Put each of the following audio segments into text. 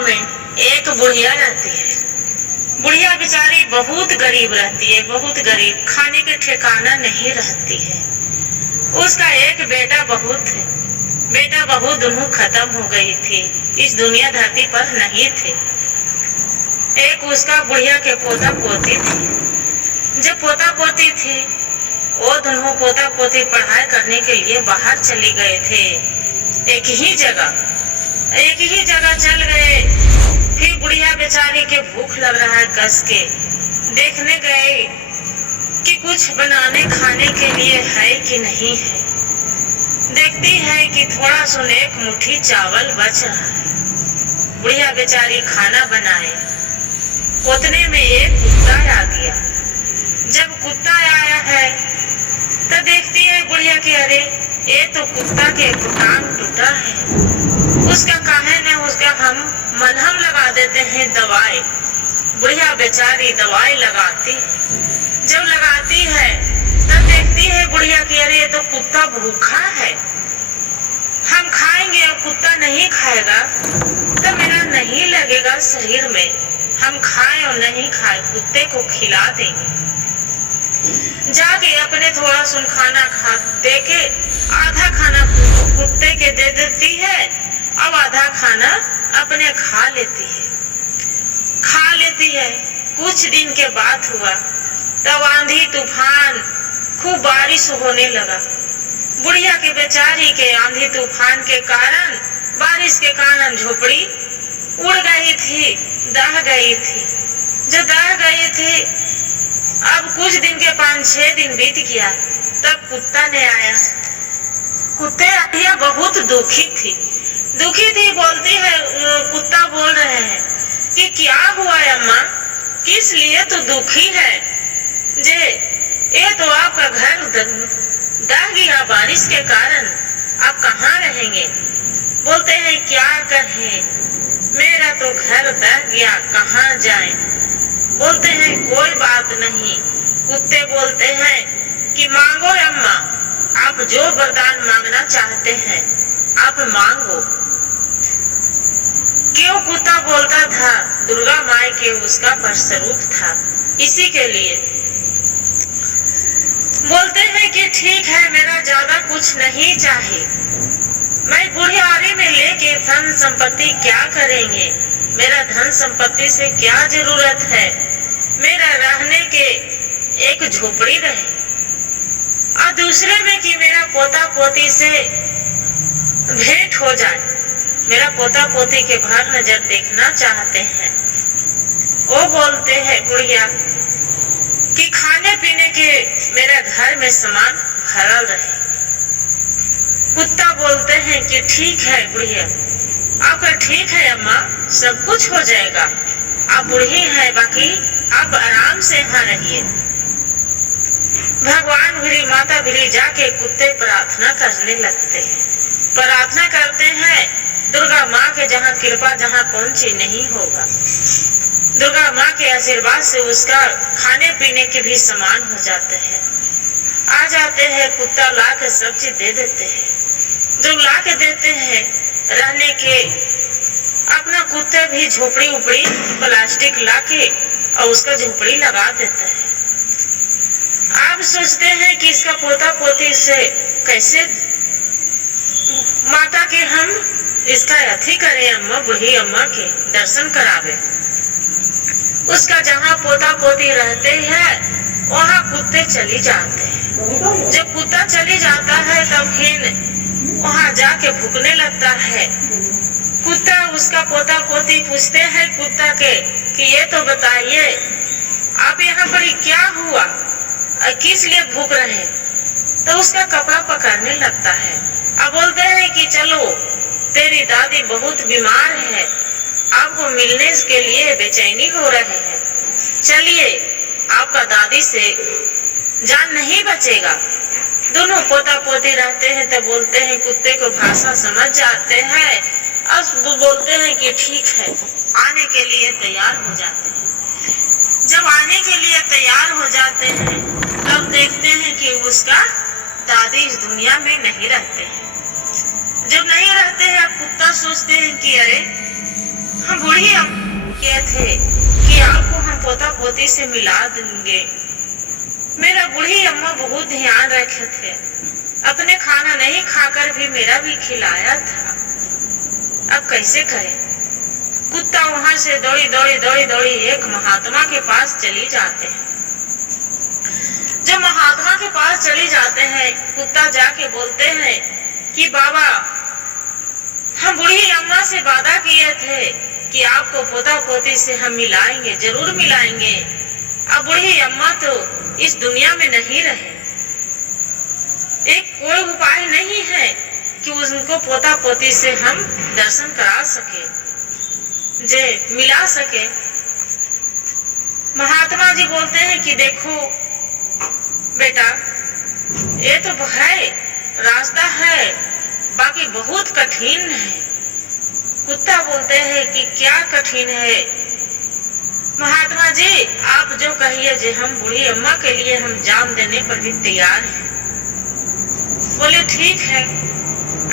गांव में एक बुढ़िया रहती है। बुढ़िया बेचारी बहुत गरीब रहती है, बहुत गरीब, खाने के ठिकाना नहीं रहती है। उसका एक बेटा बहुत है, बेटा बहू दोनों खत्म हो गई थी, इस दुनिया धरती पर नहीं थे। एक उसका बुढ़िया के पोता पोती थी। जब पोता पोती थी वो दोनों पोता पोती पढ़ाई करने के लिए बाहर चली गए थे। एक ही जगह चल गए। फिर बुढ़िया बेचारी के भूख लग रहा है, कस के देखने गए कि कुछ बनाने खाने के लिए है कि नहीं है। देखती है कि थोड़ा सुन एक मुट्ठी चावल बच रहा है। बुढ़िया बेचारी खाना बनाए, उतने में एक कुत्ता आ गया। जब कुत्ता आया है तो देखती है बुढ़िया कि अरे ये तो कुत्ता के टांग टूटा है, उसका काहे न उसका हम मलहम लगा देते हैं, दवाई। बुढ़िया बेचारी दवाई लगाती। जब लगाती है तब देखती है बुढ़िया कि अरे ये तो कुत्ता भूखा है, हम खाएंगे और कुत्ता नहीं खाएगा तो मेरा नहीं लगेगा शरीर में, हम खाएं और नहीं खाएं कुत्ते को खिला देंगे। जाके अपने थोड़ा सुन खाना खा देके आधा खाना कुत्ते के दे देती है, अब आधा खाना अपने खा लेती है। कुछ दिन के बाद हुआ तब आंधी तूफान खूब बारिश होने लगा। बुढ़िया के बेचारी के आंधी तूफान के कारण, बारिश के कारण झोपड़ी उड़ गई थी, दह गई थी। जो दह गई थी, अब कुछ दिन के 5-6 दिन बीत गया तब कुत्ता ने आया। कुत्ते आया बहुत दुखी थी। बोलती है, कुत्ता बोल रहे हैं कि क्या हुआ अम्मा, किस लिए तो दुखी है जे ये तो आपका घर दह गया बारिश के कारण, आप कहाँ रहेंगे। बोलते हैं क्या कहें, मेरा तो घर दह गया, कहाँ जाएं। बोलते हैं कोई बात नहीं। कुत्ते बोलते हैं कि मांगो अम्मा, आप जो वरदान मांगना चाहते हैं आप मांगो। क्यों कुत्ता बोलता था, दुर्गा माई के उसका स्वरूप था, इसी के लिए बोलते हैं कि ठीक है, मेरा ज्यादा कुछ नहीं चाहिए, मैं बुढ़ियारी में लेके धन संपत्ति क्या करेंगे, मेरा धन संपत्ति से क्या जरूरत है, मेरा रहने के एक झोपड़ी रहे, और दूसरे में कि मेरा पोता पोती से भेंट हो जाए, मेरा पोता पोती के भर नजर देखना चाहते हैं। वो बोलते हैं बुढ़िया कि खाने पीने के मेरा घर में सामान भरल रहे। कुत्ता बोलते हैं कि ठीक है बुढ़िया, आपका ठीक है अम्मा, सब कुछ हो जाएगा, आप बूढ़ी है, बाकी आप आराम से यहाँ रहिए। भगवान भिरी माता भिरी जाके कुत्ते प्रार्थना करने लगते हैं। प्रार्थना करते हैं दुर्गा माँ के, जहाँ कृपा जहाँ पहुँची नहीं होगा। दुर्गा माँ के आशीर्वाद से उसका खाने पीने के भी सामान हो जाते हैं, आ जाते हैं। कुत्ता ला के सब चीज दे देते हैं। जब ला के देते हैं रहने के, अपना कुत्ते भी झोपड़ी उपड़ी प्लास्टिक ला के और उसका झोपड़ी लगा देता है। आप सोचते हैं कि इसका पोता पोती से कैसे माता के हम इसका अथी करें, अम्मा बूढ़ी अम्मा के दर्शन करावे। उसका जहाँ पोता पोती रहते हैं वहाँ कुत्ते चली जाते हैं। जब कुत्ता चली जाता है तब फिर वहाँ जाके भूखने लगता है। कुत्ता उसका पोता पोती पूछते हैं कुत्ता के कि ये तो बताइए आप यहाँ पर क्या हुआ, किस लिए भूख रहे। तो उसका कपड़ा पकड़ने लगता है। अब बोलते हैं कि चलो तेरी दादी बहुत बीमार है, आपको मिलने के लिए बेचैनी हो रहे हैं, चलिए आपका दादी से जान नहीं बचेगा। दोनों पोता पोती रहते हैं तो बोलते हैं, कुत्ते को भाषा समझ जाते हैं और बोलते हैं कि ठीक है, आने के लिए तैयार हो जाते हैं। जब आने के लिए तैयार हो जाते हैं तब देखते हैं कि उसका दादी इस दुनिया में नहीं रहते हैं। जब नहीं रहते हैं कुत्ता सोचते हैं कि अरे हम बूढ़ी बूढ़ी अम्मा किए थे कि आपको हम पोता पोती से मिला देंगे। मेरा बूढ़ी अम्मा बहुत ध्यान रखे थे, अपने खाना नहीं खाकर भी मेरा भी खिलाया था। अब कैसे करें? कुत्ता वहां से दौड़ी एक महात्मा के पास चली जाते हैं। जब महात्मा के पास चली जाते हैं, कुत्ता जाके बोलते हैं कि बाबा, हम बूढ़ी अम्मा से वादा किए थे कि आपको पोता पोती से हम मिलाएंगे, जरूर मिलाएंगे। अब बूढ़ी अम्मा तो इस दुनिया में नहीं रहे, एक कोई उपाय नहीं है कि उनको पोता पोती से हम दर्शन करा सके, जे मिला सके। महात्मा जी बोलते हैं कि देखो बेटा, ये तो है, रास्ता है, बाकी बहुत कठिन है। कुत्ता बोलते हैं कि क्या कठिन है? महात्मा जी आप जो कहिए, जे हम बूढ़ी अम्मा के लिए हम जान देने पर भी तैयार हैं। बोले ठीक है,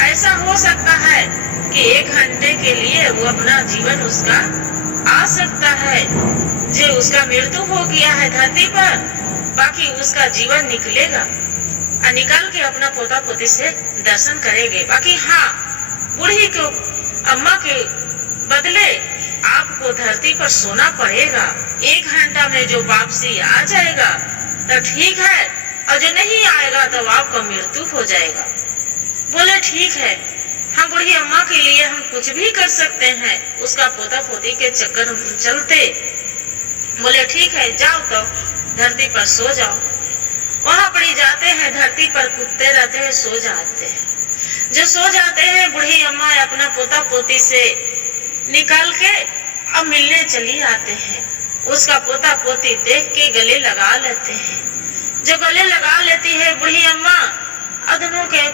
ऐसा हो सकता है कि 1 घंटे के लिए वो अपना जीवन उसका आ सकता है, जो उसका मृत्यु हो गया है धरती पर, बाकी उसका जीवन निकलेगा और निकल के अपना पोता पोती से दर्शन करेंगे। बाकी हाँ, बूढ़ी को अम्मा के बदले आपको धरती पर सोना पड़ेगा। 1 घंटा में जो वापसी आ जाएगा तो ठीक है, और जो नहीं आएगा तो आपका मृत्यु हो जाएगा। बोले ठीक है, हम बूढ़ी अम्मा के लिए हम कुछ भी कर सकते हैं, उसका पोता पोती के चक्कर चलते। बोले ठीक है, जाओ तो धरती पर सो जाओ। वहाँ पड़ी जाते हैं, धरती पर कुत्ते रहते हैं, सो जाते हैं। जो सो जाते हैं, बूढ़ी अम्मा अपना पोता पोती से निकाल के अब मिलने चली आते हैं। उसका पोता पोती देख के गले लगा लेते हैं। जो गले लगा लेती है बूढ़ी अम्मा, अदनों के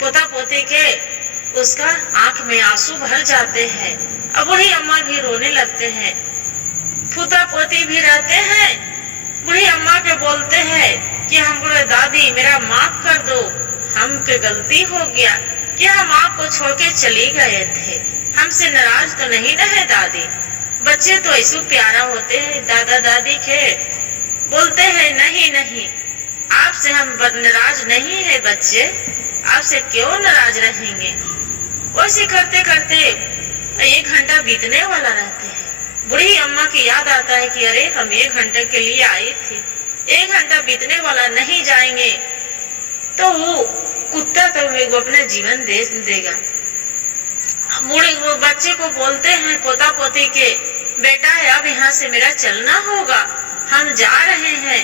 पोता पोती के उसका आंख में आंसू भर जाते हैं। अब बूढ़ी अम्मा भी रोने लगते हैं। पोता पोती भी रहते हैं, बूढ़ी अम्मा के बोलते हैं कि हमको दादी मेरा माफ कर दो, हमके गलती हो गया कि हम आपको छोड़ के चली गए थे, हमसे नाराज तो नहीं रहे दादी। बच्चे तो ऐसे प्यारा होते हैं दादा दादी के। बोलते हैं नहीं नहीं, आपसे हम नाराज नहीं है बच्चे, आपसे क्यों नाराज रहेंगे। वैसे करते करते 1 घंटा बीतने वाला रहते हैं। बूढ़ी अम्मा की याद आता है कि अरे हम 1 घंटे के लिए आए थे, 1 घंटा बीतने वाला, नहीं जाएंगे तो वो कुत्ता तो वो अपना जीवन दे देगा। बूढ़े वो बच्चे को बोलते हैं पोता पोती के, बेटा अब यहाँ से मेरा चलना होगा, हम जा रहे हैं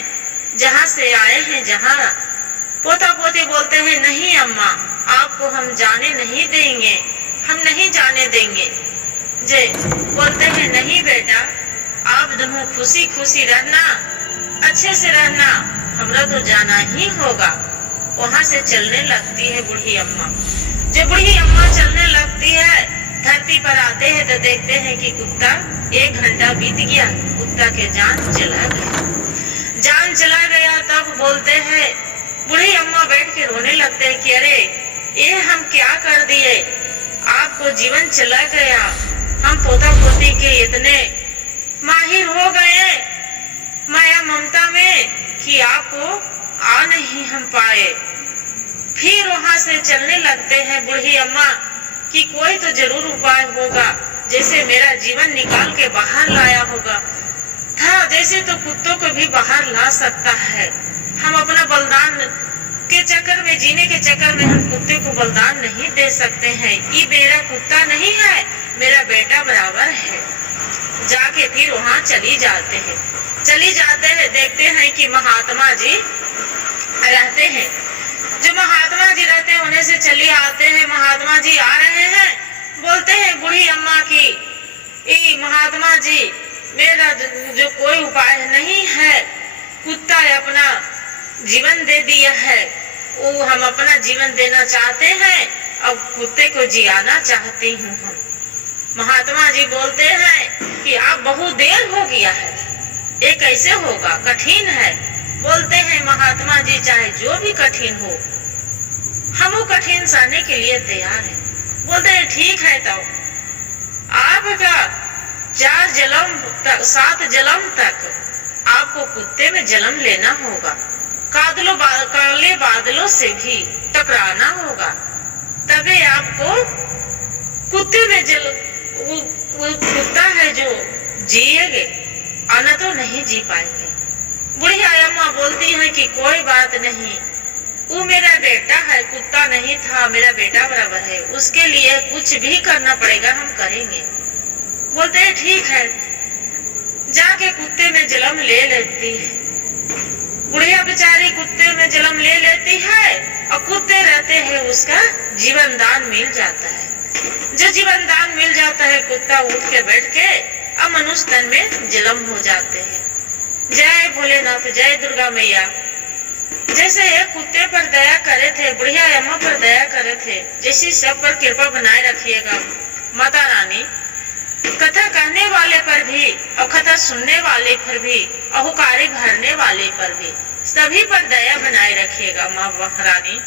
जहाँ से आए हैं जहाँ। पोता पोती बोलते हैं नहीं अम्मा, आपको हम जाने नहीं देंगे, हम नहीं जाने देंगे। जे बोलते हैं नहीं बेटा, आप दोनों खुशी खुशी रहना, अच्छे से रहना, हमरा तो जाना ही होगा। वहाँ से चलने लगती है बूढ़ी अम्मा। जब बूढ़ी अम्मा चलने लगती है, धरती पर आते हैं तो देखते हैं कि कुत्ता 1 घंटा बीत गया, कुत्ता के जान चला गया। जान चला गया तब बोलते हैं, बूढ़ी अम्मा बैठ के रोने लगते हैं कि अरे ये हम क्या कर दिए, आपको जीवन चला गया, हम पोता पोती के इतने माहिर हो गए माया ममता में कि आपको आ नहीं हम पाए। फिर वहाँ से चलने लगते हैं बूढ़ी अम्मा कि कोई तो जरूर उपाय होगा, जैसे मेरा जीवन निकाल के बाहर लाया होगा था, जैसे तो कुत्तों को भी बाहर ला सकता है। हम अपना बलिदान के चक्कर में, जीने के चक्कर में हम कुत्ते को बलिदान नहीं दे सकते हैं। ये मेरा कुत्ता नहीं है, मेरा बेटा बराबर है। जाके फिर वहाँ चली जाते हैं, देखते हैं कि महात्मा जी रहते हैं। जो महात्मा जी रहते हैं उन्हें से चली आते हैं। महात्मा जी आ रहे हैं, बोलते हैं बूढ़ी अम्मा की महात्मा जी मेरा जो कोई उपाय नहीं है, कुत्ता अपना जीवन दे दिया है, वो हम अपना जीवन देना चाहते हैं, अब कुत्ते को जियाना चाहती हूँ हम। महात्मा जी बोलते हैं कि आप बहुत देर हो गया है, ये कैसे होगा, कठिन है। बोलते हैं महात्मा जी चाहे जो भी कठिन हो, हम वो कठिन सहने के लिए तैयार हैं। बोलते हैं ठीक है, तो आपका 7 जन्म तक आपको कुत्ते में जन्म लेना होगा, काले बादलों से भी टकराना होगा, तभी आपको कुत्ते में वो कुत्ता है जो जिएगे, आना तो नहीं जी पाएंगे। बुढ़िया अम्मा बोलती है कि कोई बात नहीं, वो मेरा बेटा है, कुत्ता नहीं था, मेरा बेटा बराबर है, उसके लिए कुछ भी करना पड़ेगा, हम करेंगे। बोलते हैं ठीक है, जाके कुत्ते में जन्म ले लेती है। बुढ़िया बेचारी कुत्ते में जन्म ले लेती है और कुत्ते रहते हैं, उसका जीवन दान मिल जाता है। जो जीवन दान मिल जाता है, कुत्ता उठ के बैठ के अब मनुष्य तन में जन्म हो जाते हैं। जय भोलेनाथ, जय दुर्गा मैया। जैसे ये कुत्ते पर दया करे थे, बुढ़िया अम्मा पर दया करे थे, जैसी सब पर कृपा बनाए रखिएगा माता रानी। कथा कहने वाले पर भी और कथा सुनने वाले पर भी और हुकारी भरने वाले पर भी, सभी पर दया बनाए रखिएगा माँ रानी।